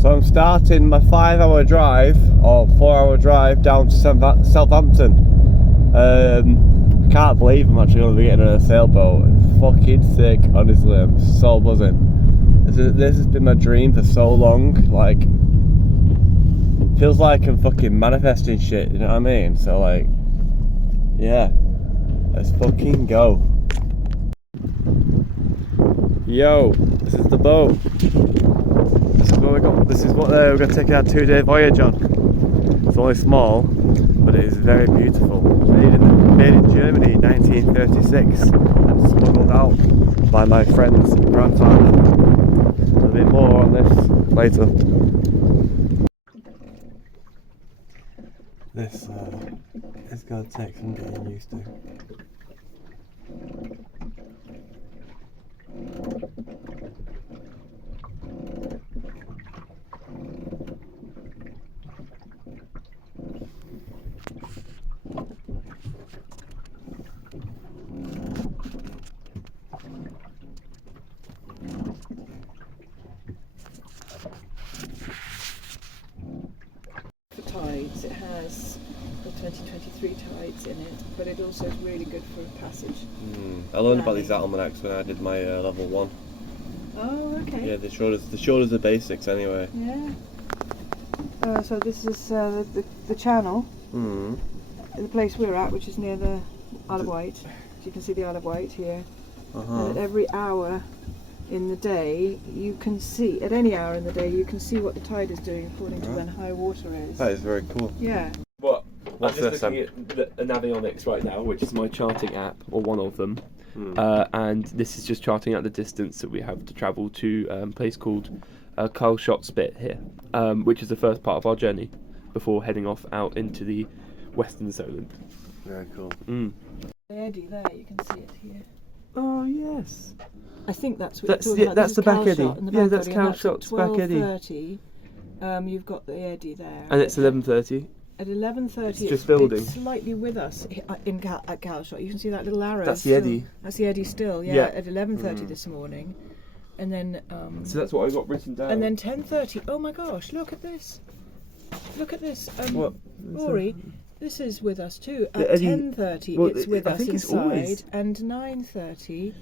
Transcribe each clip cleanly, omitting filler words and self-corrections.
So I'm starting my 5-hour drive or 4-hour drive down to Southampton. I can't believe I'm actually going to be getting on a sailboat. It's fucking sick, honestly. I'm so buzzing. This has been my dream for so long. Like, feels like I'm fucking manifesting shit. You know what I mean? So like, yeah, let's fucking go. Yo, this is the boat. This is what we got. This is what we're going to take our 2-day voyage on. It's only small, but it is very beautiful. Made in Germany in 1936 and smuggled out by my friend's grandfather. A bit more on this later. This is going to take some getting used to. Tides, it has the 2023 tides in it, but it also is really good for passage. I learned about these almanacs when I did my level 1. Oh, okay. Yeah, they showed us the basics anyway. Yeah. So this is the channel, the place we're at, which is near the Isle of Wight. So you can see the Isle of Wight here. And at every hour in the day, you can see, at any hour in the day, you can see what the tide is doing according to when high water is. That is very cool. Yeah. But What's I'm just this, looking at the Navionics right now, which is my charting app, or one of them. And this is just charting out the distance that we have to travel to a place called Karlshot Spit here, which is the first part of our journey before heading off out into the western Solent. Very cool. The eddy there, you can see it here. Oh yes. I think that's what That's you're talking about. that's This the is back eddy. Karlshot, and the Yeah, back that's eddy, and that's at Karlshot's back eddy. 12:30. You've got the eddy there. And it's 11:30. At 11:30, just building. It's slightly with us at Karlshot. You can see that little arrow. That's the eddy. That's the eddy still. Yeah. Yeah. At 11:30 this morning, and then. So that's what I got written down. And then 10:30. Oh my gosh! Look at this. Look at this. What? Rory, this is with us too. The At eddy- 10:30, well, it's with I us think it's inside, always- and 9:30.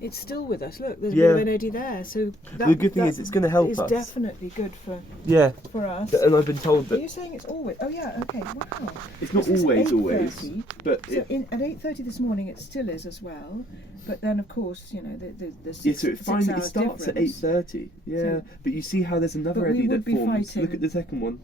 It's still with us. Look, there's a Yeah. bit of an eddy there. So The good thing is it's going to help is us. definitely good for Yeah. us. And I've been told Are that you saying it's always? Oh yeah. Okay. Wow. it's not This is always, 8:30. but So at 8:30 this morning, it still is as well. But then, of course, you know, the yeah, so it finally starts at 8:30. Yeah, So- but you see how there's another But we eddy would that be forms. fighting- Look at the second one.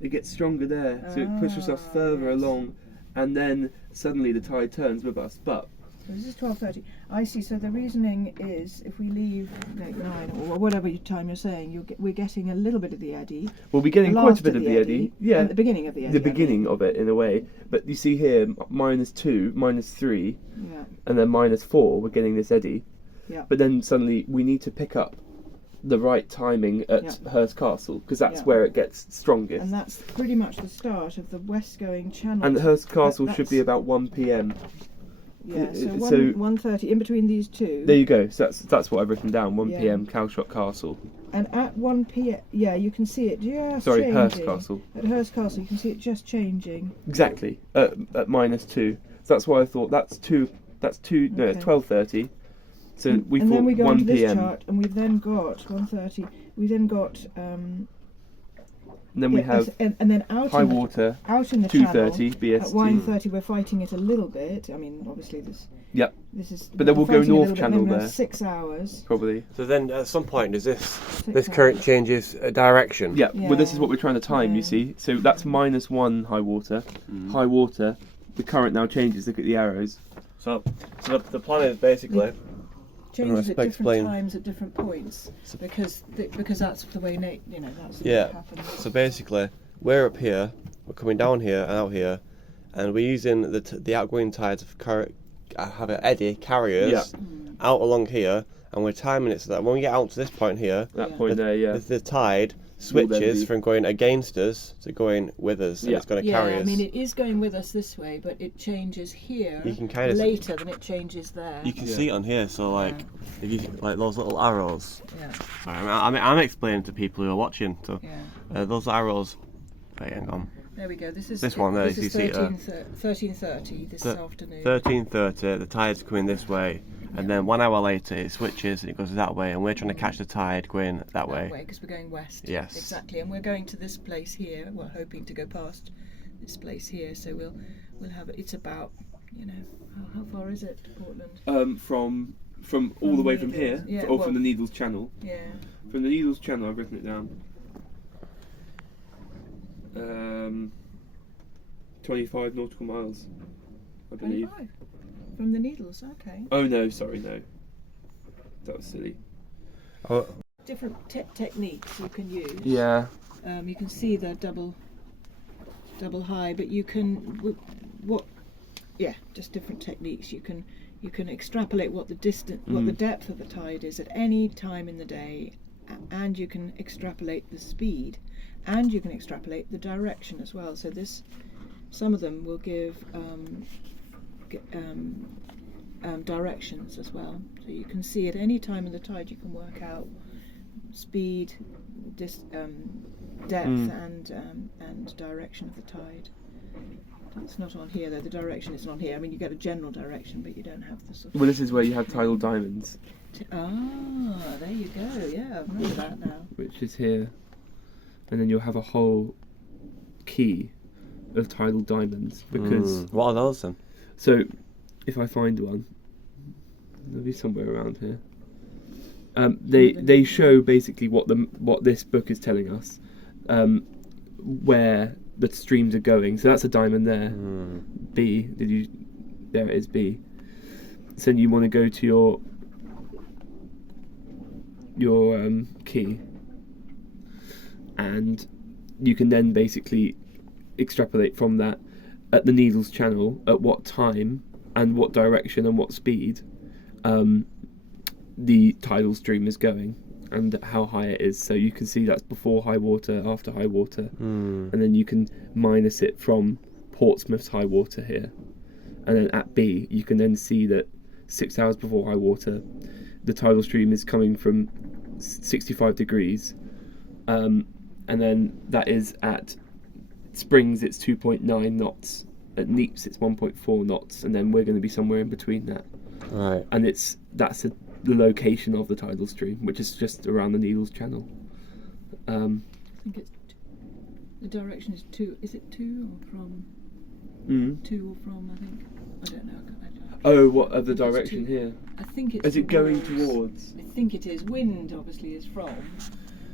It gets stronger there, so it pushes us further yes. along, and then suddenly the tide turns with us. But So this is 12:30. I see. So the reasoning is, if we leave like 9 or whatever time you're saying, we're getting a little bit of the eddy. we'll be getting The quite last a bit of the eddy. Yeah, and the beginning of the eddy. the beginning of it in a way. But you see here, -2, -3, Yeah. and then -4. We're getting this eddy. Yeah. But then suddenly we need to pick up the right timing at Hurst Castle, because that's Yeah. where it gets strongest. And that's pretty much the start of the west-going channel. And Hurst Castle That- should be about 1 p.m. Yeah. So so- 1:30 in between these two. There you go. So that's what I've written down. 1 Yeah. p.m. Karlshot Castle. And at 1 p.m. Yeah, you can see it just Sorry, changing. Hurst Castle. At Hurst Castle, you can see it just changing. Exactly. At -2. So that's why I thought that's two. No, it's Okay. 12:30. So we and thought then we go 1 into this p.m. chart, and we've then got 1:30. We've then got And then we have and then out high in the, water. out in the 2:30 channel, BST. At 1:30 we're fighting it a little bit. I mean, obviously Yep. this is. But then we'll we're go fighting a north little bit, channel and then we there. have 6 hours. Probably. So then, at some point, does this 6 current hours. changes direction? Yeah. Well, this is Yeah. what we're trying to time. You Yeah. see. So that's -1 high water. High water. The current now changes. Look at the arrows. So the plan is basically. Changes at different explain. times at different points because that's the way that's the way Yeah. it happens. So basically, we're up here, we're coming down here and out here, and we're using the outgoing tides of have an eddy carriers Yeah. out along here, and we're timing it so that when we get out to this point here, That point there, yeah. the tide Will then switches be- from going against us to going with us, and Yeah. it's going to Yeah, carry us. I mean it is going with us this way, but it changes here You can kind of later than it changes there. You can Yeah. see it on here, so like if you like those little arrows. Yeah, Sorry, I'm explaining to people who are watching. So yeah. those arrows. Wait, hang on. There we go. This is This one there, This you is see it there. 13:30 this afternoon. 13:30. The tide's coming this way, and then 1 hour later it switches and it goes that way, and we're trying to catch the tide going that way. Because we're going west. Yes. Exactly, and we're going to this place here. We're hoping to go past this place here, so we'll have it. It's about, you know, how far is it to Portland? From all the way from here, Yeah, or well- from the Needles Channel. Yeah. From the Needles Channel, I've written it down. 25 nautical miles, I believe. 25 from the Needles. Okay. Oh no, sorry, no. That was silly. Oh, Different techniques you can use. Yeah. You can see the double high, but you can just different techniques. You can extrapolate what the what the depth of the tide is at any time in the day, and you can extrapolate the speed, and you can extrapolate the direction as well. So some of them will give directions as well. So you can see at any time in the tide you can work out speed, depth, and direction of the tide. It's not on here though. The direction is on here. I mean, you get a general direction, but you don't have the sort of. Well, this is where you have tidal diamonds, There you go. Yeah, I remember that now. which is here, and then you'll have a whole key of tidal diamonds because. what are those then? So, if I find one, there'll be somewhere around here. They show basically what this book is telling us, where the streams are going. So that's a diamond there. B. There it is. B. So then you want to go to your key, and you can then basically extrapolate from that at the Needles Channel at what time and what direction and what speed the tidal stream is going and how high it is. So you can see that's before high water, after high water, and then you can minus it from Portsmouth's high water here, and then at B you can then see that 6 hours before high water the tidal stream is coming from 65 degrees, and then that is at Springs it's 2.9 knots, at Neeps it's 1.4 knots, and then we're going to be somewhere in between that. Right. And that's the location of the tidal stream, which is just around the Needles Channel. I think it's the direction is to. Is it to or from? To or from? I think. I don't know. Oh, what of the I think it's direction to- here? I think it's. Is it going towards? towards? I think it is. Wind obviously is from,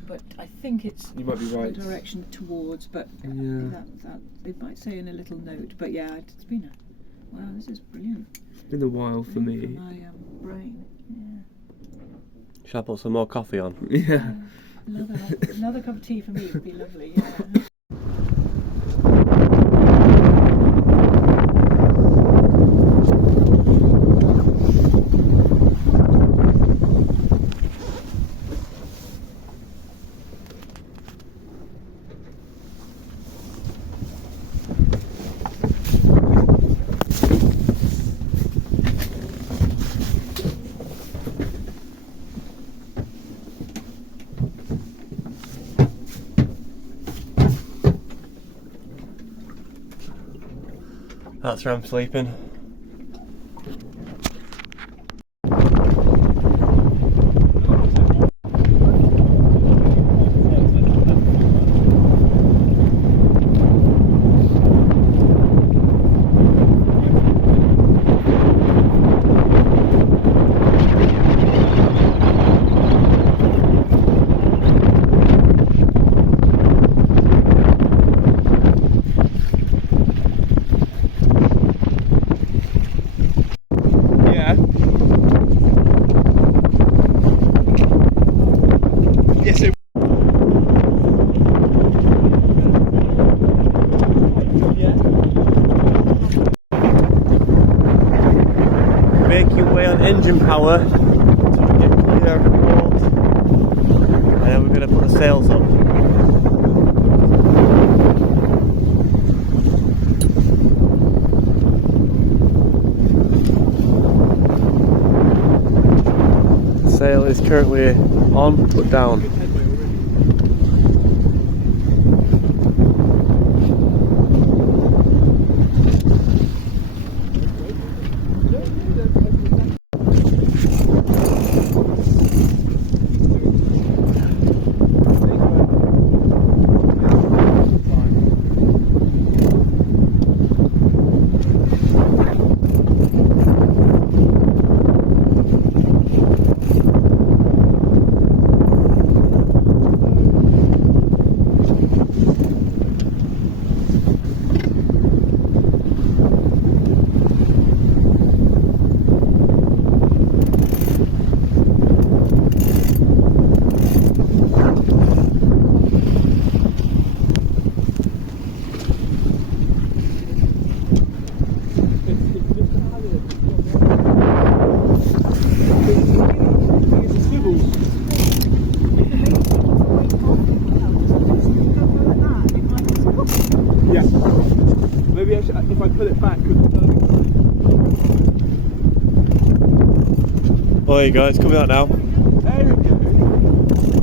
but I think it's. You might be right. The direction towards, but Yeah. that it might say in a little note. But yeah, it's been a. Wow, this is brilliant. It's been a while for me. For my brain. Yeah. Shall I put some more coffee on? Yeah. Another cup of tea for me would be lovely. Yeah. That's where I'm sleeping. Yeah. Yes. Yeah. Making way on engine power. we're going to put the sails up. The sail is currently on, put down. Yeah. Maybe I should, if I put it back. Oh, there you go, it's coming out now. There we go.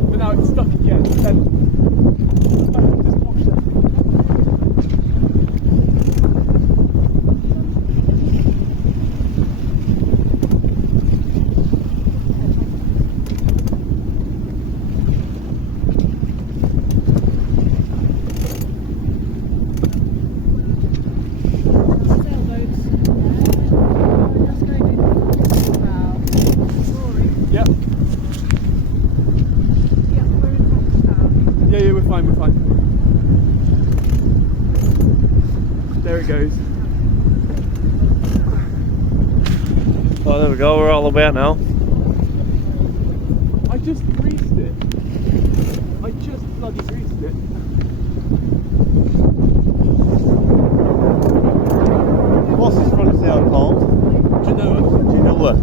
But now it's stuck again. Then just watch that. Yep. Yeah, we're fine, we're fine. There it goes. Oh, there we go, we're all the way out now. I just greased it. I just bloody greased it. What's this front sail called? Genoa.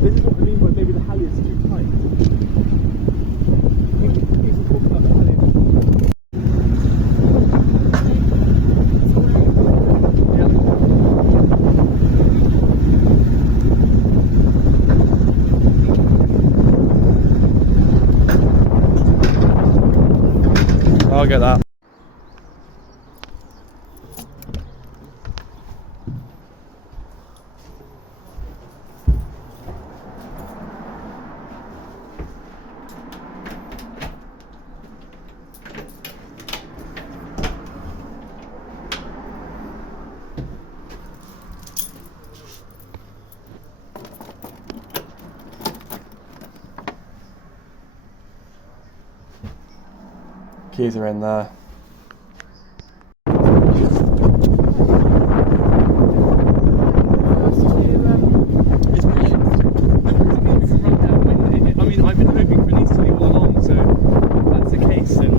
This is what I mean by maybe the halyard's too tight. People talk about the halyard. I'll get that. Keys are in there. I mean, I've been hoping for these to be all along, so if that's the case, then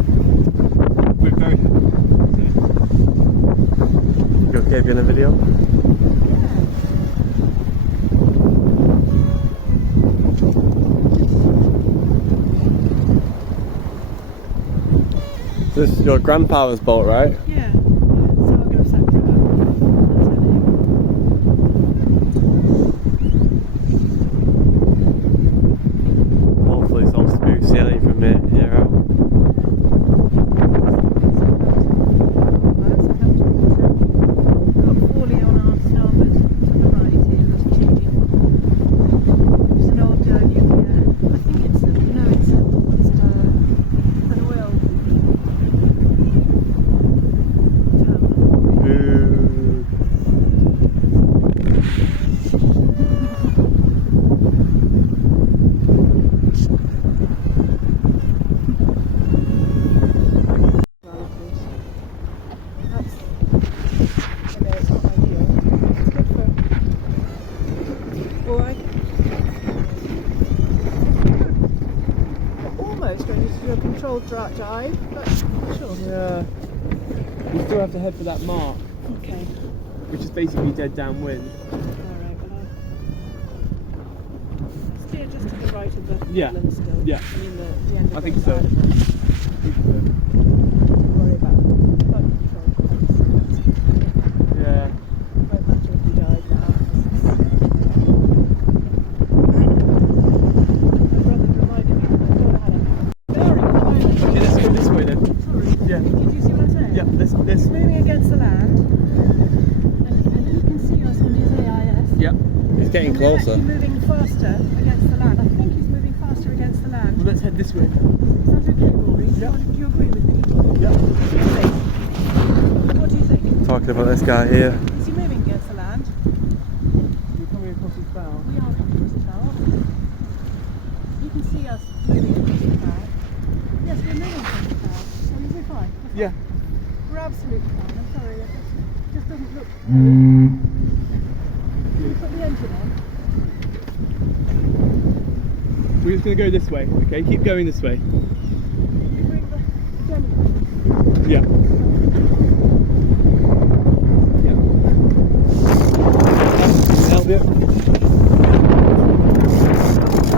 we're very happy. You okay being in the video? This is your grandfather's boat, right? Yeah. So I'll go separate. Hopefully it's all smooth sailing from here out. Got Forley on our starboard to the right here, that's changing. It's an old nuclear. I think it's an oil. just do a controlled dive, but sure. Yeah. We still have to head for that mark, Okay. which is basically dead downwind. Alright, well I'll steer just to the right of the Yeah. island still. Yeah. I mean the end of I the think so. side of it. Don't worry about control. Yeah. Won't matter if we dive now. My brother reminded me that I thought I had a bearing on the island. Okay, let's go this way then. Sorry. Yeah. Do you see what I'm saying? Yeah, let's. It's moving against the land, and you can see us on his AIS. Yeah. It's getting And we're closer. actually moving faster against the land. I think he's moving faster against the land. Well, let's head this way. Is that okay, Rory? Yeah. Do you agree with me? Yeah. What do you think? Talking about this guy here. Is he moving against the land? We're coming across his bow. We are coming across the bow. You can see us moving across the bow. Yes, we're moving across the bow. So we're fine. Yeah. We're absolutely fine. I'm sorry. It just doesn't look. Can you put the engine on? We're just going to go this way, okay? Keep going this way. Can you bring the Jenny? Yeah. Yeah. Help you?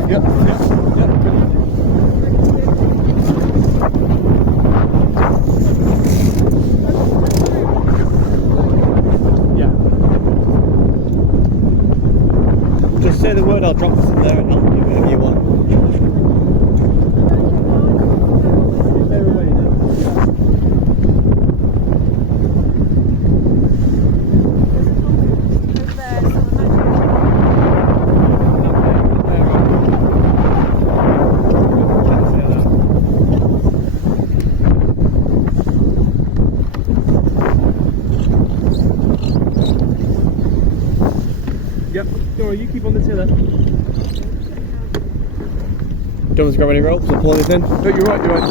Yep, yep, yep. Yeah. Just say the word, I'll drop this in there and help you whatever you want. They're away now. Yep, Dora, you keep on the tiller. Do you want to grab any ropes or pull anything? No, you're right, you're right.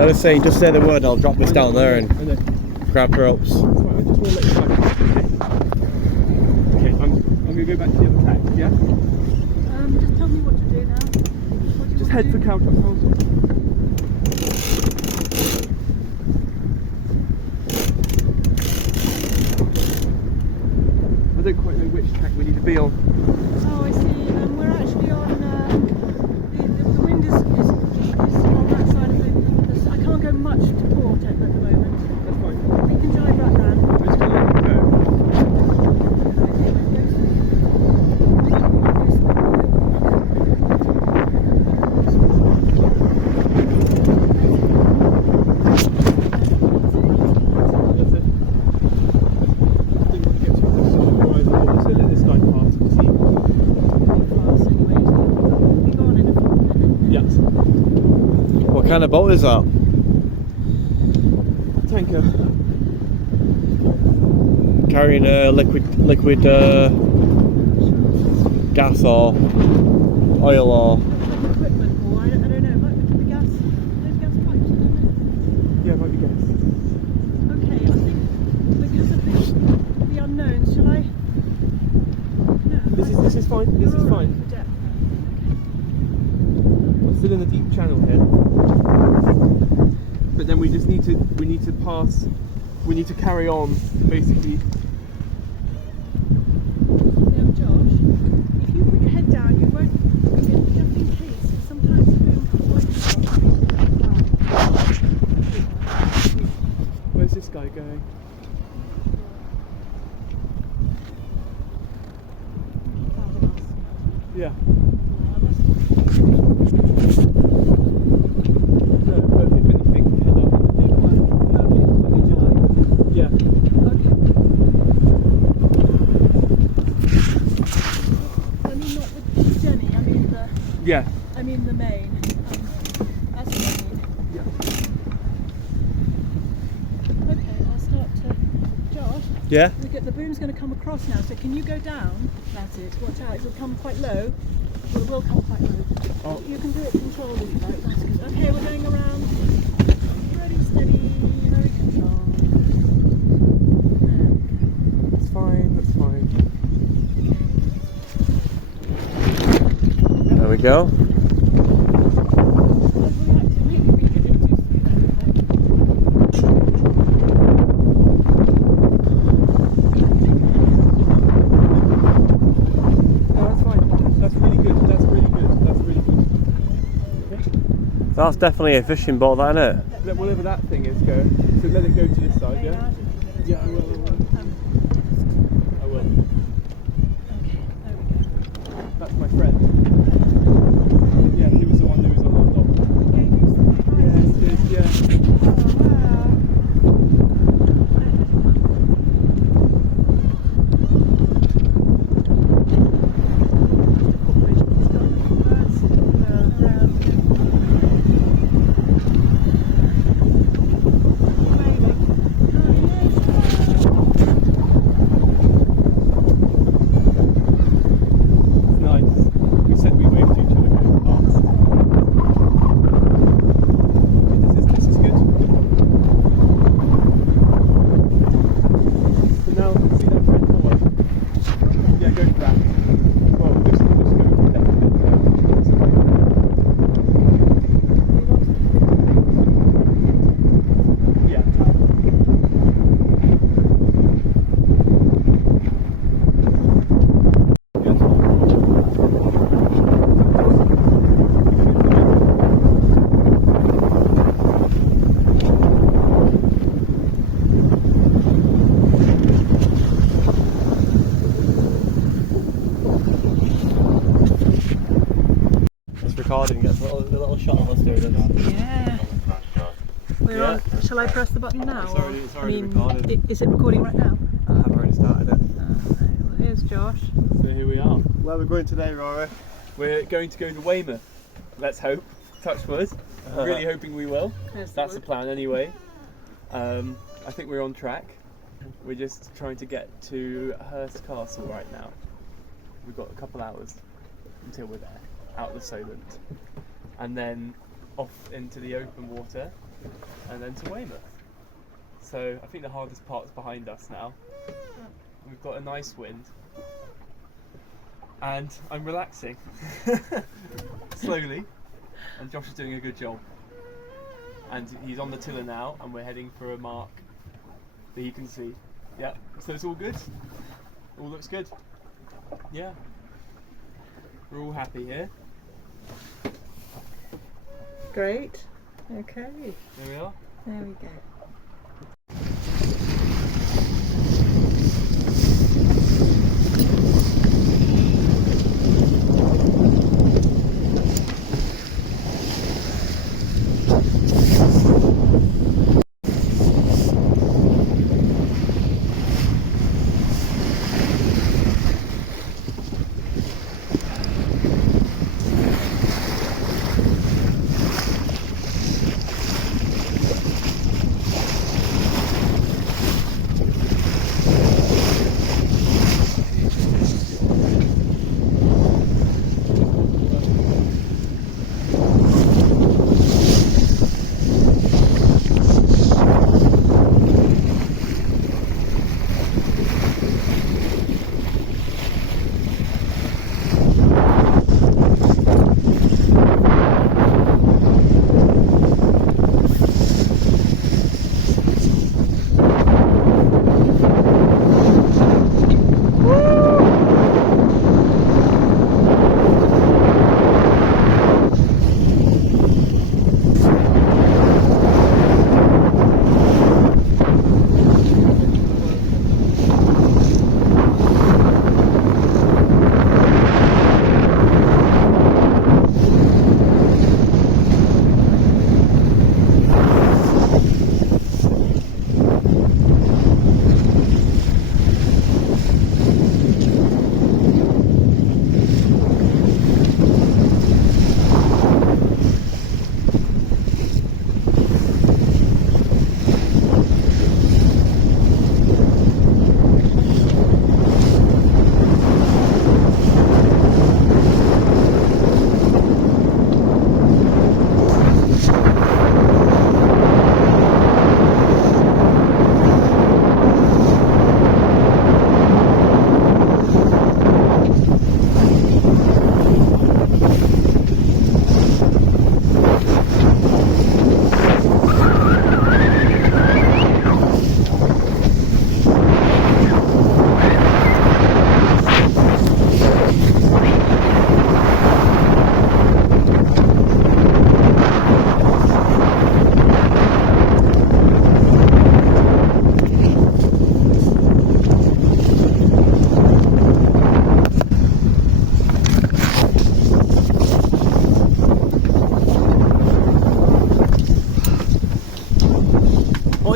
I was saying, just say the word, I'll drop this down there and I know. grab ropes. That's right, I just want to let you back. Okay, I'm going to go back to the other tack, yeah? Just tell me what to do now. What do you Just want head to for do? Caltech Castle. I don't quite know which tack we need to be on. Oh, I see. We're actually on. The wind is on that side of the. I can't go much to port at the moment. That's fine. We can dive right round. I'm just going to let it go. That's it. Didn't want to get too close to the horizon. I'm just going to let this guy pass and see. We go on in a minute. Yes. What kind of boat is that? Tanker. Carrying liquid gas or oil or... Equipment, or I don't know. It might be the gas. There's gas pipes in there. Yeah, might be gas. Okay, I think because of the unknowns, shall I? No. This is fine. This is fine. For depth. We're still in the deep channel here. But then we need to pass. We need to carry on, basically. Josh, if you put your head down, you won't. Just in case, sometimes the room Where's this guy going? Yeah. No, but if anything, head up. Yeah. I mean, not with Jenny. Yeah. I mean the main. That's what I mean. Yeah. Okay, I'll start to. Josh, Yeah? the boom's going to come across now. So can you go down? That's it. Watch out. It'll come quite low. Well, it will come quite low. Oh. You can do it controlled if you like. That's good. Okay, we're going around. Ready, steady, very controlled. That's fine. That's fine. There we go. That's definitely a fishing boat, that, isn't it? Let whatever that thing is go. So let it go to this side, yeah? Yeah, I will. I will. That's my friend. Yeah, he was the one who was on our dock. Yes, yeah. Recording, gets a little shot of us doing this. Yeah. We're on. Shall I press the button now? It's already recording. Is it recording right now? I've already started it. Well, here's Josh. So here we are. Where are we going today, Rory? We're going to go to Weymouth. Let's hope. Touch wood. I'm really hoping we will. That's the plan anyway. I think we're on track. We're just trying to get to Hurst Castle right now. We've got a couple hours until we're there, out of the Solent. And then off into the open water, and then to Weymouth. So I think the hardest part's behind us now. We've got a nice wind. And I'm relaxing. Slowly. And Josh is doing a good job. And he's on the tiller now, and we're heading for a mark that you can see. Yeah, so it's all good. All looks good. Yeah. We're all happy here. Great. Okay. There we are. There we go.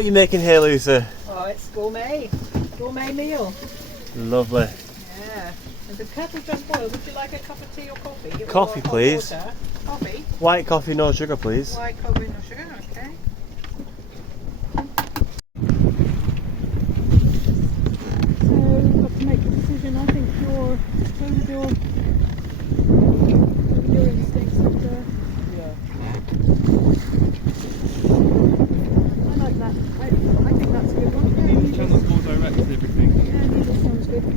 you making here, Lucy? Oh, it's gourmet meal. Lovely. Yeah. And the kettle's just boiled. Would you like a cup of tea or coffee? Coffee, Or hot please. water? Coffee? White coffee, no sugar, please. White coffee, no sugar, okay. So you've got to make a decision. I think your instincts and Yeah. I like that. I think that's a good one. Yeah, The channel's more direct and everything. yeah, that sounds good. I'm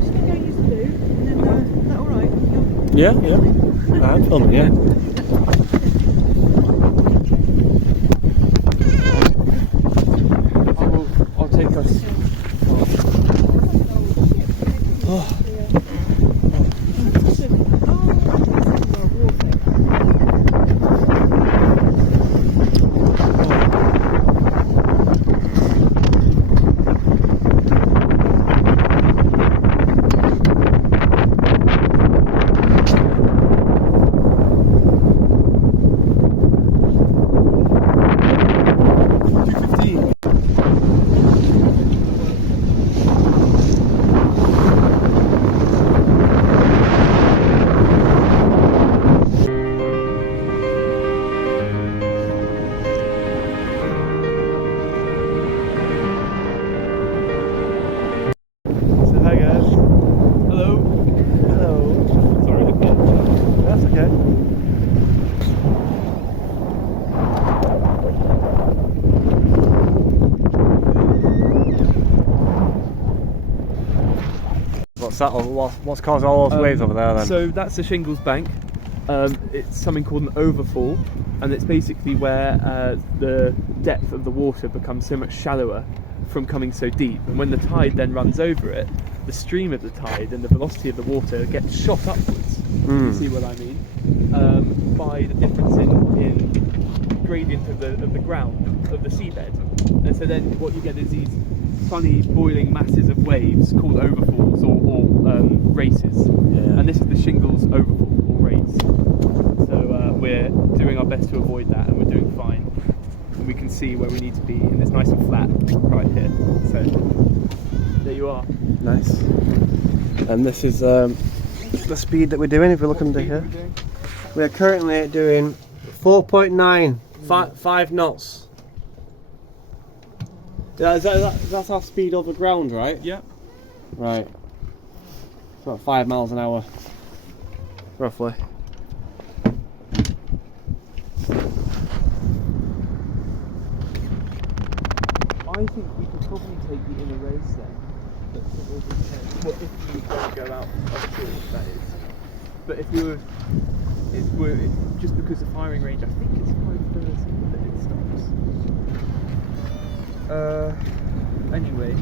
just going to go use the loo, and then is that all right? Yeah, yeah. I'm filming, yeah. I'll take us. Oh. What's caused all those waves over there then? So that's the Shingles Bank. It's something called an overfall, and it's basically where the depth of the water becomes so much shallower from coming so deep. And when the tide then runs over it, the stream of the tide and the velocity of the water gets shot upwards. You see what I mean? By the difference in gradient of the ground, of the seabed. And so then what you get is these funny boiling masses of waves called overfalls or races. Yeah. And this is the Shingles overfall or race. So we're doing our best to avoid that, and we're doing fine. And we can see where we need to be, and it's nice and flat right here. So there you are. Nice. And this is the speed that we're doing. If we look under here, we are currently doing 4.9, 5 knots. Yeah, that's our speed over ground, right? Yeah. Right. It's about 5 miles an hour, roughly. I think we could probably take the inner race then. Well, if we don't go out offshore, that is. But if we were, just because the firing range, I think it's 5:30 that it stops. Anyway.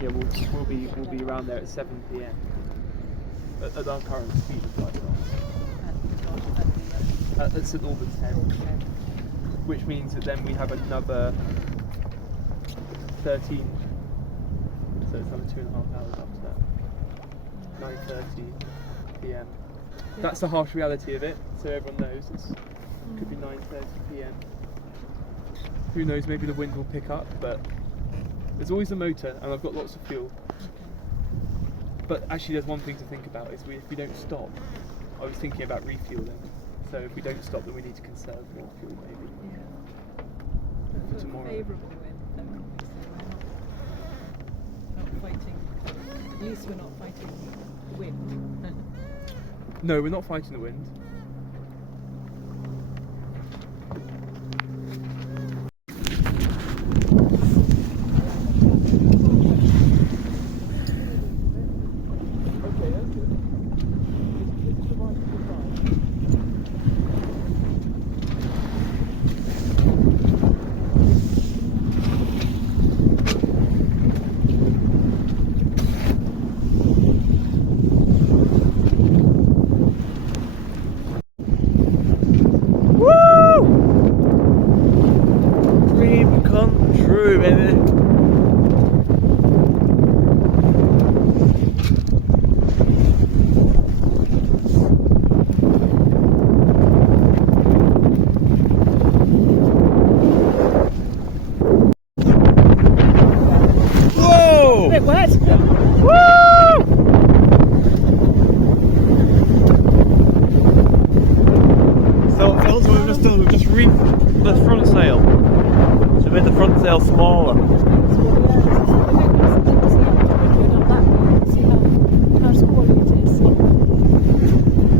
Yeah, we'll be around there at 7 p.m. At our current speed of light. At St Albans 10, which means that then we have another 13. So it's another 2.5 hours up to that. 9:30 p.m. That's the harsh reality of it. So everyone knows it could be 9:30 p.m. Who knows? Maybe the wind will pick up, but. There's always a motor, and I've got lots of fuel. But actually there's one thing to think about, is if we don't stop, I was thinking about refueling. So if we don't stop, then we need to conserve more fuel maybe. Yeah. For tomorrow. Favourable wind, so we're not fighting. At least we're not fighting the wind. No, we're not fighting the wind. the front sail. Should made the front sail smaller.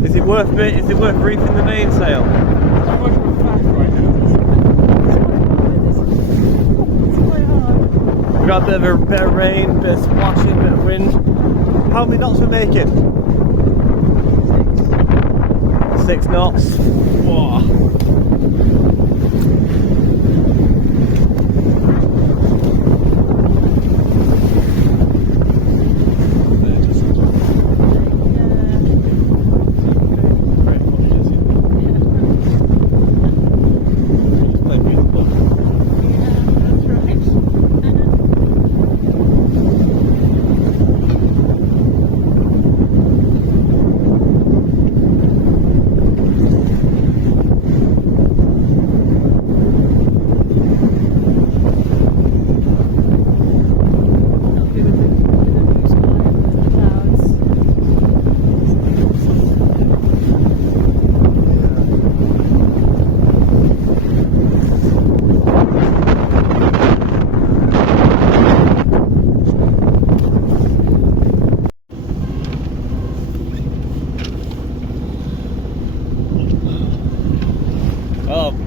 Is it worth reefing the mainsail? We've got a bit of rain, a bit of splashing, a bit of wind. How many knots are we making? 6 knots. Whoa.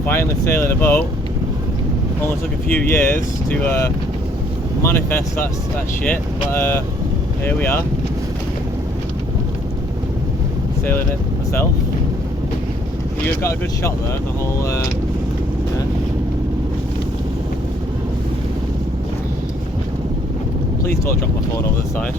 Finally sailing a boat. Only took a few years to manifest that shit, but here we are, sailing it myself. You've got a good shot there, the whole yeah. Please don't drop my phone over the side.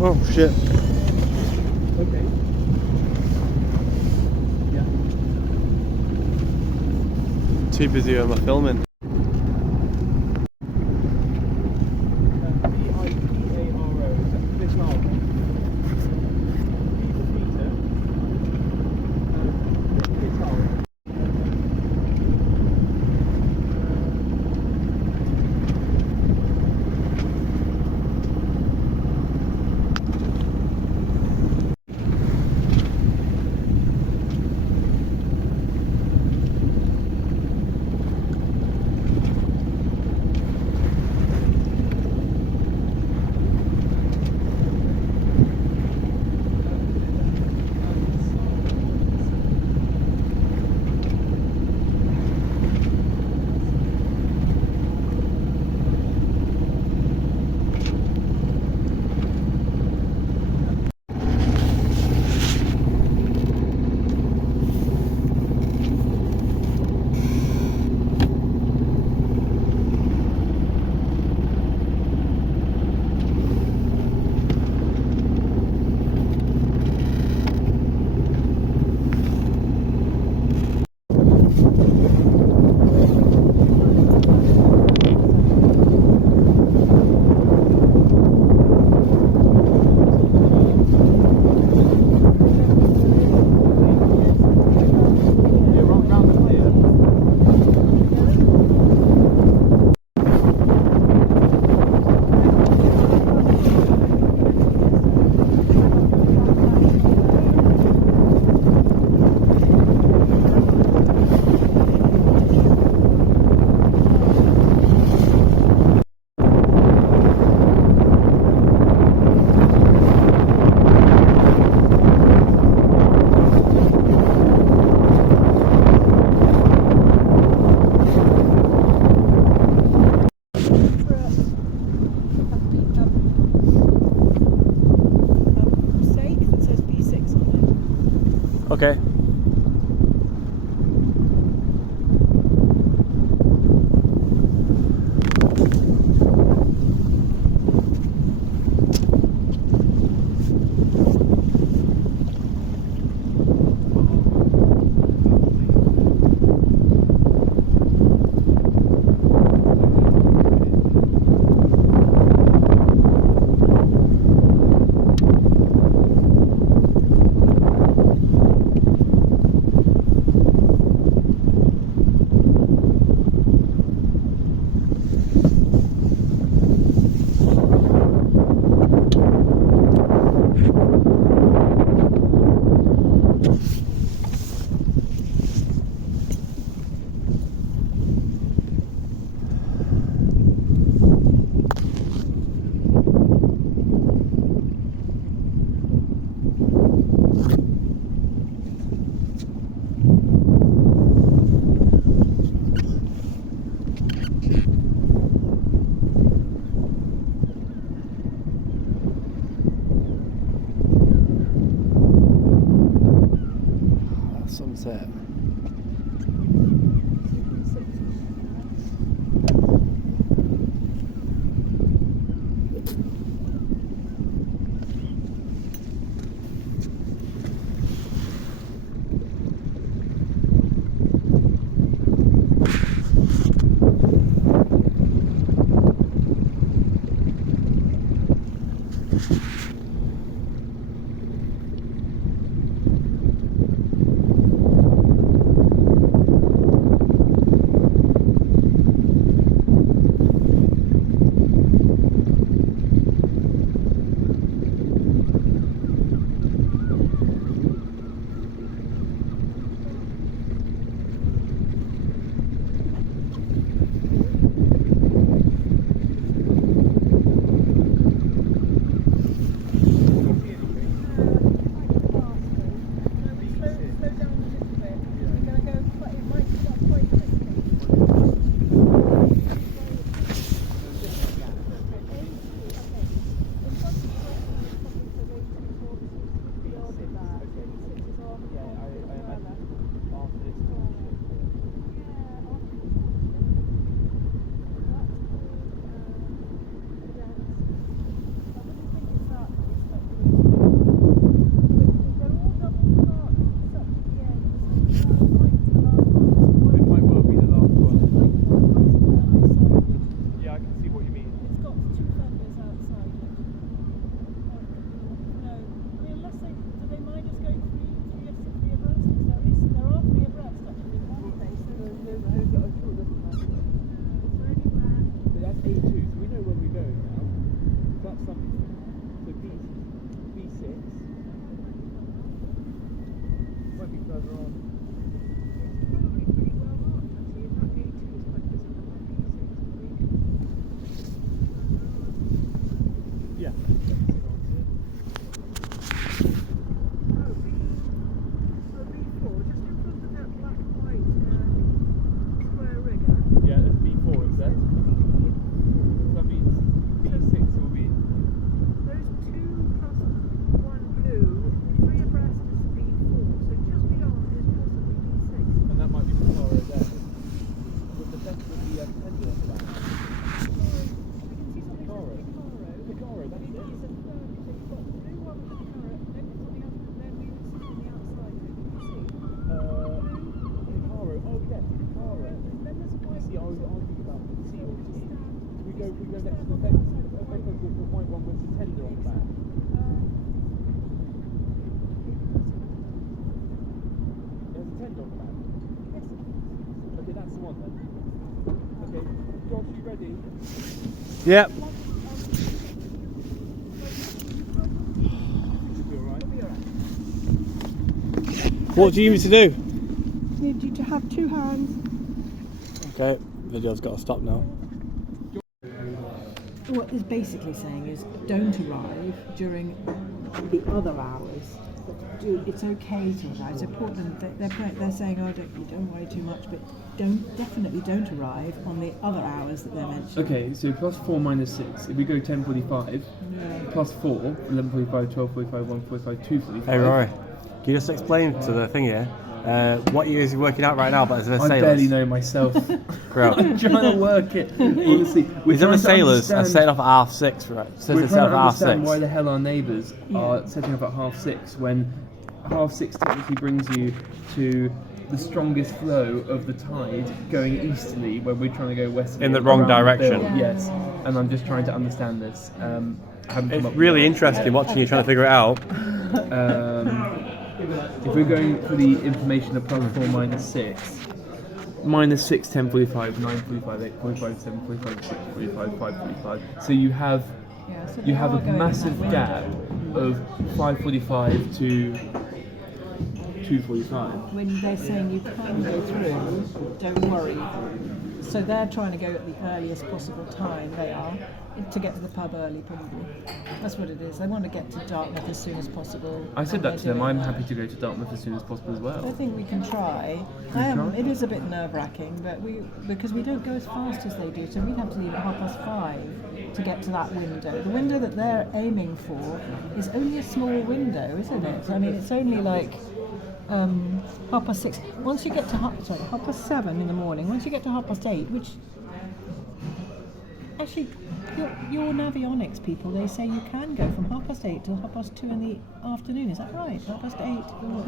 Oh shit. Okay. Yeah. Too busy with my filming. sunset. Yep. What do you need me to do? I need you to have two hands. Okay, video's got to stop now. What it's basically saying is don't arrive during the other hours. It's okay to arrive. So Portland, they're saying, oh, don't worry too much, but definitely don't arrive on the other hours that they're mentioning. Okay, so +4 minus 6. If we go 10:45, +4, 11:45, 12:45, 1:45, 2:45. Hey Rory, can you just explain to the thing here what year is he working out right now? But as a sailors, I barely know myself. Bro. I'm trying to work it. Honestly, Is there a sailors are setting off at 6:30, right? We're trying to understand why the hell our neighbours are setting up at 6:30 when 6:30 technically brings you to the strongest flow of the tide going easterly when we're trying to go westerly. In the wrong direction. Yes, and I'm just trying to understand this. It's really interesting watching you trying to figure it out. If we're going for the information of +4 minus 6, -6, 10:45, 9:45, 8:45, 7:45, 6:45, 5:45. So you have a massive gap of 5:45 to 2:45. When they're saying you can go through, don't worry. So they're trying to go at the earliest possible time, they are, to get to the pub early probably. That's what it is. They want to get to Dartmouth as soon as possible. I said that to them. I'm happy to go to Dartmouth as soon as possible as well. I think we can try. It is a bit nerve-wracking, but because we don't go as fast as they do, so we'd have to leave at 5:30 to get to that window. The window that they're aiming for is only a small window, isn't it? I mean, it's only like 6. Once you get to 7 in the morning. Once you get to 8:30, which actually your Navionics people, they say you can go from 8:30 till 2:30 in the afternoon. Is that right? 8:30.